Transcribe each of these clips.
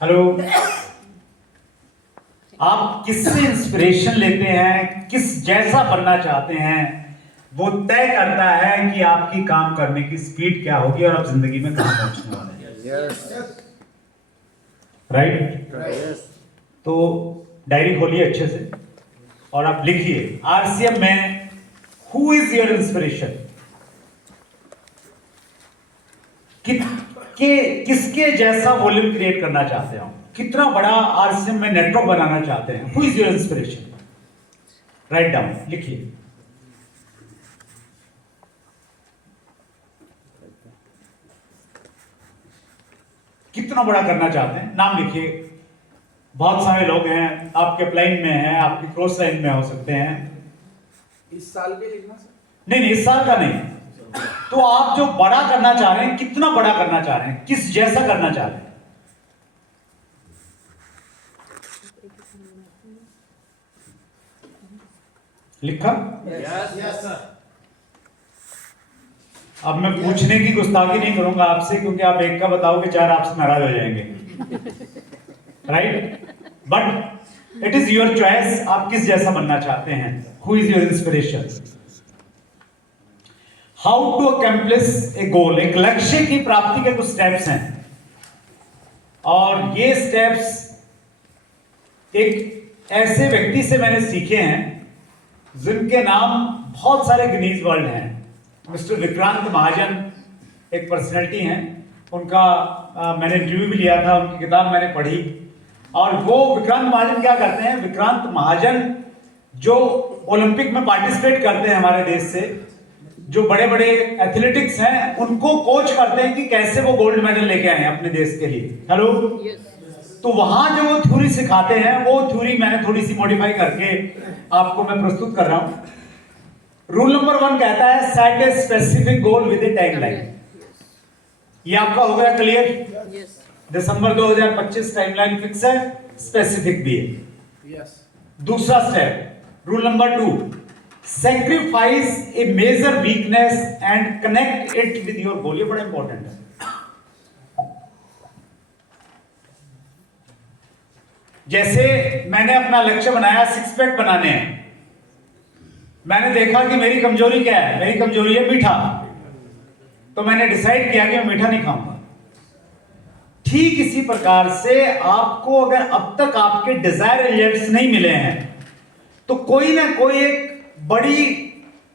Hello. आप किससे inspiration लेते हैं, किस जैसा बनना चाहते हैं, वो तय करता है कि आपकी काम करने की स्पीड क्या होगी और आप जिंदगी में कहां पहुंचने वाले हैं। राइट? तो डायरी खोलिए अच्छे से और आप लिखिए आरसीएम में हु इज योर इंस्पिरेशन। किसके जैसा वॉल्यूम क्रिएट करना चाहते हो, कितना बड़ा आरसीएम में नेटवर्क बनाना चाहते हैं, who is your inspiration. Write down, लिखिए। कितना बड़ा करना चाहते हैं, नाम लिखिए। बहुत सारे लोग हैं, आपके अपलाइन में हैं, आपकी क्रॉस लाइन में हो सकते हैं। इस साल के लिखना सर? नहीं, इस साल का नहीं। तो आप जो बड़ा करना चाह रहे हैं, कितना बड़ा करना चाह रहे हैं, किस जैसा करना चाह रहे हैं। लिखा? Yes sir. अब मैं पूछने की गुस्ताखी नहीं करूंगा आपसे, क्योंकि आप एक का बताओगे, चार आपसे नाराज हो जाएंगे। Right? But it is your choice, आप किस जैसा बनना चाहते हैं। Who is your inspiration. How to accomplish a goal, एक लक्ष्य की प्राप्ति के कुछ स्टेप्स हैं, और ये स्टेप्स एक ऐसे व्यक्ति से मैंने सीखे हैं जिनके नाम बहुत सारे गिनीज वर्ल्ड हैं। मिस्टर विक्रांत महाजन एक पर्सनैलिटी हैं, उनका मैंने इंटरव्यू भी लिया था, उनकी किताब मैंने पढ़ी। और वो विक्रांत महाजन क्या करते हैं, विक्रांत महाजन जो ओलंपिक में पार्टिसिपेट करते हैं हमारे देश से, जो बड़े बड़े एथलेटिक्स हैं, उनको कोच करते हैं कि कैसे वो गोल्ड मेडल लेके आए अपने देश के लिए। हेलो। तो वहां जो वो थ्योरी सिखाते हैं, वो थ्योरी मैंने थोड़ी सी मॉडिफाई करके आपको मैं प्रस्तुत कर रहा हूं। रूल नंबर 1 कहता है set a specific goal with a timeline. ये आपका हो गया क्लियर? दिसंबर 2025 टाइमलाइन फिक्स है, स्पेसिफिक भी है। यस। दूसरा step, rule number 2, sacrifice a major weakness and connect it with your goal. ये बड़ा इंपॉर्टेंट है। जैसे मैंने अपना लक्ष्य बनाया 6 पैक बनाने हैं, मैंने देखा कि मेरी कमजोरी क्या है, मेरी कमजोरी है मीठा, तो मैंने डिसाइड किया कि मैं मीठा नहीं खाऊंगा। ठीक इसी प्रकार से आपको अगर अब तक आपके डिजायर रिजल्ट्स नहीं मिले हैं, तो कोई ना कोई एक बड़ी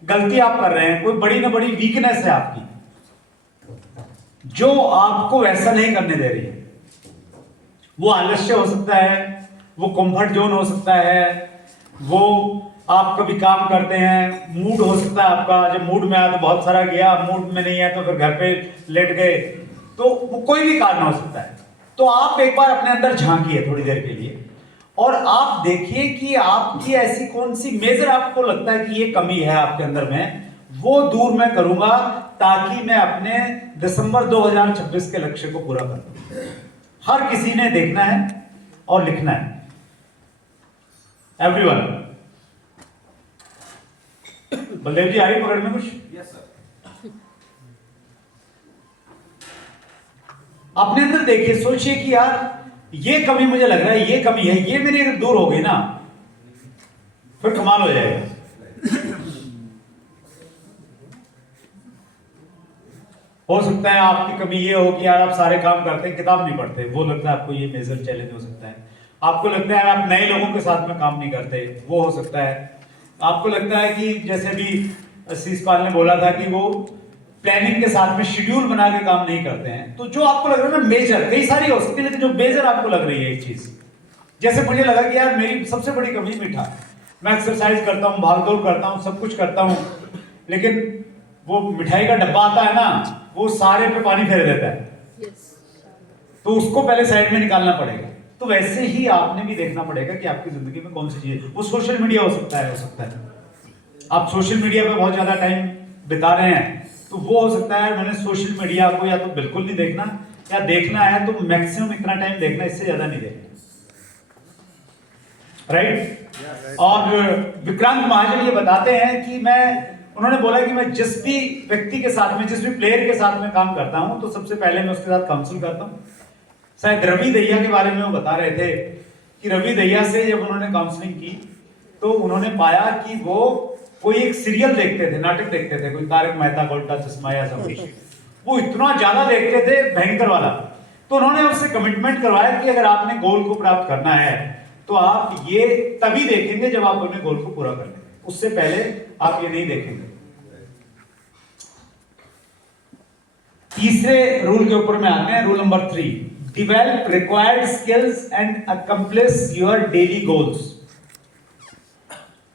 गलती आप कर रहे हैं, कोई बड़ी ना बड़ी वीकनेस है आपकी, जो आपको वैसा नहीं करने दे रही है। वो आलस्य हो सकता है, वो कंफर्ट जोन हो सकता है, वो आप कभी काम करते हैं, मूड हो सकता है आपका, जब मूड में आया तो बहुत सारा गया, मूड में नहीं आया तो फिर घर पे लेट गए, तो वो कोई भी कारण हो सकता है। तो आप एक बार अपने अंदर झांकिए थोड़ी देर के लिए, और आप देखिए कि आपकी ऐसी कौन सी मेजर आपको लगता है कि ये कमी है आपके अंदर में, वो दूर मैं करूंगा ताकि मैं अपने दिसंबर 2026 के लक्ष्य को पूरा करूं। हर किसी ने देखना है और लिखना है। एवरीवन। बलदेव जी, आ रही पकड़ में कुछ? Yes sir. अपने अंदर देखिए, सोचिए कि यार ये कमी मुझे लग रहा है, ये कमी है, ये मेरी अगर दूर हो गई ना, फिर कमाल हो जाएगा। हो सकता है आपकी कमी ये हो कि यार आप सारे काम करते हैं, किताब नहीं पढ़ते, वो लगता है आपको ये मेजर चैलेंज हो सकता है। आपको लगता है आप नए लोगों के साथ में काम नहीं करते, वो हो सकता है। आपको लगता है कि जैसे भी शीशपाल ने बोला था कि वो प्लानिंग के साथ में शेड्यूल बना के काम नहीं करते हैं। तो जो आपको लग रहा है ना मेजर, कई सारी हो सकती है, लेकिन जो मेजर आपको लग रही है एक चीज, जैसे मुझे लगा कि यार मेरी सबसे बड़ी कमी मीठा, मैं एक्सरसाइज करता हूँ, भागदौड़ करता हूँ, सब कुछ करता हूँ, लेकिन वो मिठाई का डब्बा आता है ना, वो सारे पे पानी फेर देता है। तो उसको पहले साइड में निकालना पड़ेगा। तो वैसे ही आपने भी देखना पड़ेगा कि आपकी जिंदगी में कौन सी चीज है। वो सोशल मीडिया हो सकता है, आप सोशल मीडिया पे बहुत ज्यादा टाइम बिता रहे हैं, तो वो हो सकता है मैंने सोशल मीडिया को या तो बिल्कुल नहीं देखना, या देखना है तो मैक्सिमम इतना टाइम देखना, इससे ज्यादा नहीं देखना। राइट? और विक्रांत महाजन ये बताते हैं कि उन्होंने बोला कि मैं जिस भी व्यक्ति के साथ में, जिस भी प्लेयर के साथ में काम करता हूं, तो सबसे पहले मैं उसके साथ काउंसिल करता हूं, शायद रवि दहिया के बारे में वो बता रहे थे कि रवि दहिया से जब उन्होंने काउंसलिंग की तो उन्होंने पाया कि वो कोई एक सीरियल देखते थे, नाटक देखते थे, कोई तारक मेहता का उल्टा चश्मा या सब कुछ, वो इतना ज्यादा देखते थे भयंकर वाला। तो उन्होंने उससे कमिटमेंट करवाया कि अगर आपने गोल को प्राप्त करना है तो आप ये तभी देखेंगे जब आप अपने गोल को पूरा कर लेंगे, उससे पहले आप ये नहीं देखेंगे। तीसरे रूल के ऊपर में आते हैं, rule number 3, develop required skills and accomplish your daily goals।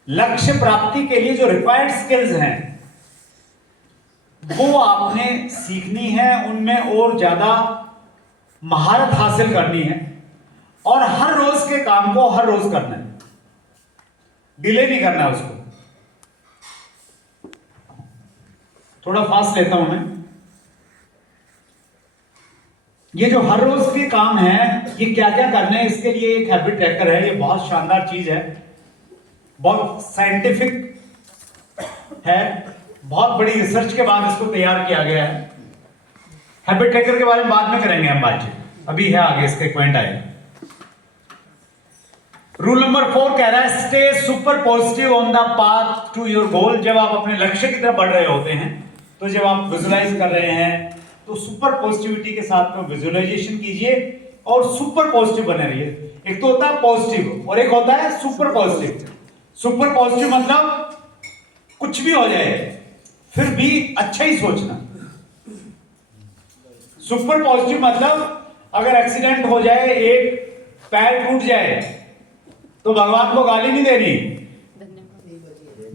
लक्ष्य प्राप्ति के लिए जो रिक्वायर्ड स्किल्स हैं वो आपने सीखनी है, उनमें और ज्यादा महारत हासिल करनी है और हर रोज के काम को हर रोज करना है, डिले नहीं करना है उसको। थोड़ा फास्ट लेता हूं मैं। ये जो हर रोज के काम है ये क्या क्या करने हैं, इसके लिए एक हैबिट ट्रैकर है। ये बहुत शानदार चीज है, बहुत साइंटिफिक है, बहुत बड़ी रिसर्च के बाद इसको तैयार किया गया है। हैबिट ट्रैकर के बारे में बाद में करेंगे हम बातचीत, अभी है आगे इसका एक पॉइंट आएगा। रूल नंबर 4 कह रहा है stay super positive on the path to your goal. जब आप अपने लक्ष्य की तरफ बढ़ रहे होते हैं, तो जब आप विजुलाइज कर रहे हैं तो सुपर पॉजिटिविटी के साथ में विजुअलाइजेशन कीजिए और सुपर पॉजिटिव बने रहिए। एक तो होता है पॉजिटिव और एक होता है सुपर पॉजिटिव। सुपर पॉजिटिव मतलब कुछ भी हो जाए फिर भी अच्छा ही सोचना। सुपर पॉजिटिव मतलब अगर एक्सीडेंट हो जाए, एक पैर टूट जाए, तो भगवान को गाली नहीं देनी,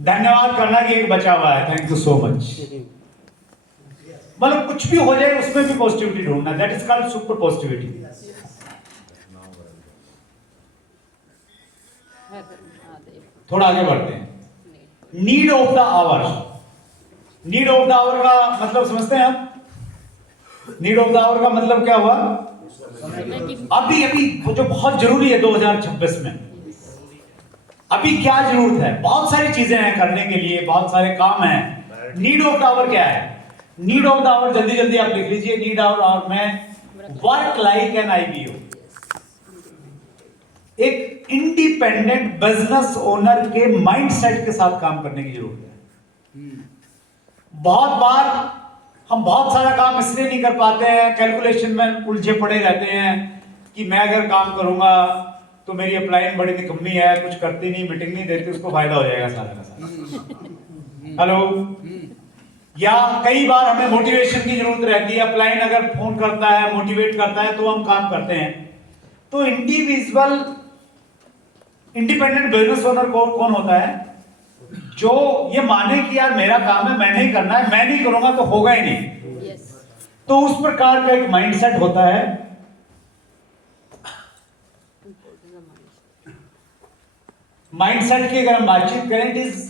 धन्यवाद करना कि एक बचा हुआ है, थैंक यू सो मच। मतलब कुछ भी हो जाए उसमें भी पॉजिटिविटी ढूंढना, that is called super positivity. थोड़ा आगे बढ़ते हैं। Need of the hour. Need of the hour का मतलब समझते हैं आप? नीड ऑफ द आवर का मतलब क्या हुआ? अभी अभी जो बहुत जरूरी है 2026 में, अभी क्या जरूरत है? बहुत सारी चीजें हैं करने के लिए, बहुत सारे काम हैं। नीड ऑफ द आवर क्या है? नीड ऑफ द आवर जल्दी जल्दी आप लिख लीजिए। नीड ऑफ द आवर में वर्क लाइक एन आईबीओ। एक इंडिपेंडेंट बिजनेस ओनर के माइंडसेट के साथ काम करने की जरूरत है। बहुत बार हम बहुत सारा काम इसलिए नहीं कर पाते हैं, कैलकुलेशन में उलझे पड़े रहते हैं कि मैं अगर काम करूंगा तो मेरी अपलाइन बड़ी निकम्मी है, कुछ करती नहीं, मीटिंग नहीं देती, उसको फायदा हो जाएगा सारा का सारा। हेलो। या कई बार हमें मोटिवेशन की जरूरत रहती है, अपलाइन अगर फोन करता है, मोटिवेट करता है तो हम काम करते हैं। तो इंडिपेंडेंट बिजनेस ओनर कौन होता है? जो ये माने कि यार मेरा काम है, मैंने ही करना है, मैं नहीं करूंगा तो होगा ही नहीं। तो उस प्रकार का एक माइंडसेट होता है। माइंडसेट की अगर हम बातचीत करें, it is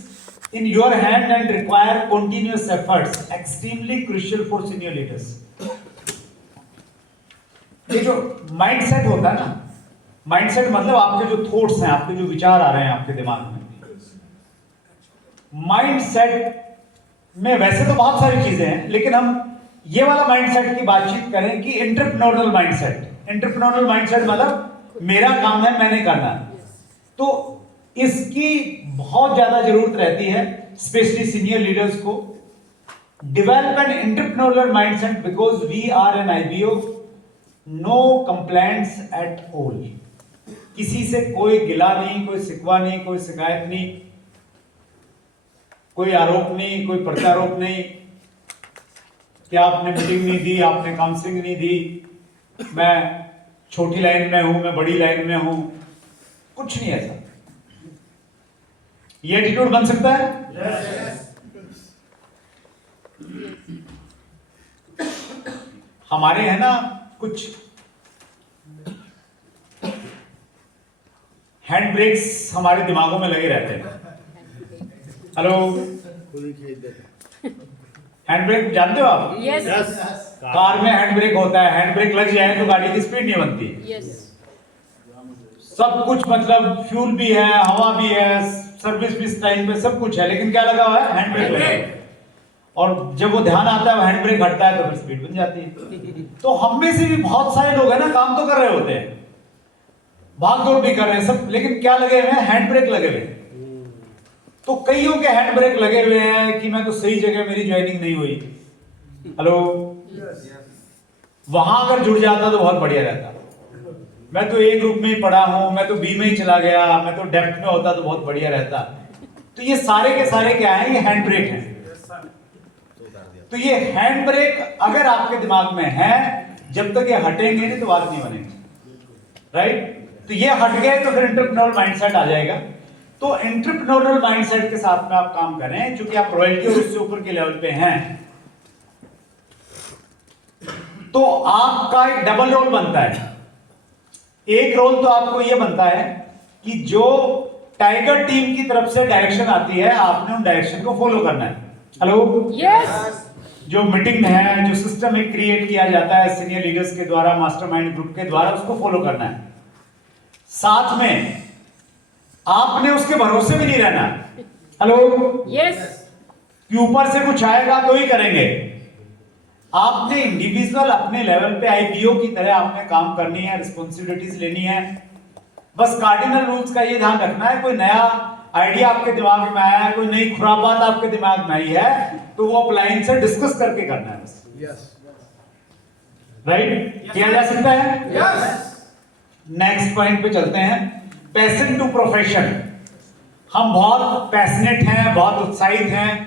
in your hand and require continuous efforts, extremely crucial for senior leaders। ये जो माइंडसेट होता है ना, माइंडसेट मतलब आपके जो थॉट्स हैं, आपके जो विचार आ रहे हैं आपके दिमाग में, माइंडसेट में वैसे तो बहुत सारी चीजें हैं, लेकिन हम ये वाला माइंडसेट की बातचीत करें कि एंटरप्रेन्योरल माइंडसेट। एंटरप्रेन्योरल माइंडसेट मतलब मेरा काम है, मैंने करना है। तो इसकी बहुत ज्यादा जरूरत रहती है, स्पेशली सीनियर लीडर्स को। Develop an entrepreneurial mindset because we are an IBO, no complaints at all. किसी से कोई गिला नहीं, कोई शिकवा नहीं, कोई शिकायत नहीं, कोई आरोप नहीं, कोई प्रत्यारोप नहीं कि आपने मीटिंग नहीं दी, आपने काउंसलिंग नहीं दी, मैं छोटी लाइन में हूं, मैं बड़ी लाइन में हूं, कुछ नहीं ऐसा। ये एटीट्यूड बन सकता है? yes. हमारे है ना कुछ हैंड ब्रेक्स हमारे दिमागों में लगे रहते हैं। हेलो, हैंड ब्रेक जानते हो आप? yes. कार में हैंड ब्रेक होता है, हैंड ब्रेक लग जाए तो गाड़ी की स्पीड नहीं बनती। yes. सब कुछ मतलब फ्यूल भी है, हवा भी है, सर्विस भी टाइम पे सब कुछ है, लेकिन क्या लगा हुआ है? हैंड ब्रेक लगा है। और जब वो ध्यान आता है, वो हैंड ब्रेक हटता है तो फिर स्पीड बन जाती है। तो हम में से भी बहुत सारे लोग हैं ना, काम तो कर रहे होते हैं, भाग दौड़ भी कर रहे हैं सब, लेकिन क्या लगे हुए हैं? हैंड ब्रेक लगे हुए हैं। तो कईयों के हैंड ब्रेक लगे हुए हैं कि मैं तो सही जगह, मेरी ज्वाइनिंग नहीं हुई। हेलो, वहां अगर जुड़ जाता तो बहुत बढ़िया रहता। मैं तो ए ग्रुप में ही पढ़ा हूं, मैं तो बी में ही चला गया, मैं तो डेप्थ में होता तो बहुत बढ़िया रहता। तो ये सारे के सारे क्या है? ये हैंड ब्रेक है। तो ये हैंड ब्रेक अगर आपके दिमाग में है, जब तक ये हटेंगे नहीं तो बात नहीं बनेगी, राइट? तो ये हट गए तो फिर एंटरप्रेन्योरल माइंडसेट आ जाएगा। तो एंटरप्रेन्योरल माइंडसेट के साथ में आप काम करें, क्योंकि आप रॉयल्टी और उससे ऊपर के लेवल पे हैं, तो आपका एक डबल रोल बनता है। एक रोल तो आपको यह बनता है कि जो टाइगर टीम की तरफ से डायरेक्शन आती है, आपने उन डायरेक्शन को फॉलो करना है। हेलो, यस, जो मीटिंग है, जो सिस्टम एक क्रिएट किया जाता है सीनियर लीडर्स के द्वारा, मास्टरमाइंड ग्रुप के द्वारा, उसको फॉलो करना है। साथ में आपने उसके भरोसे भी नहीं रहना। हेलो, यस, कि ऊपर से कुछ आएगा तो ही करेंगे। आपने इंडिविजुअल अपने लेवल पे आईपीओ की तरह आपने काम करनी है, रिस्पॉन्सिबिलिटीज लेनी है। बस कार्डिनल रूल्स का ये ध्यान रखना है, कोई नया आइडिया आपके दिमाग में आया है, कोई नई खुरापात आपके दिमाग में आई है, तो वो अपलाइन से डिस्कस करके करना है बस। राइट? किया जा सकता है। नेक्स्ट पॉइंट पे चलते हैं, पैशन टू प्रोफेशन। हम बहुत पैशनेट हैं, बहुत उत्साहित हैं,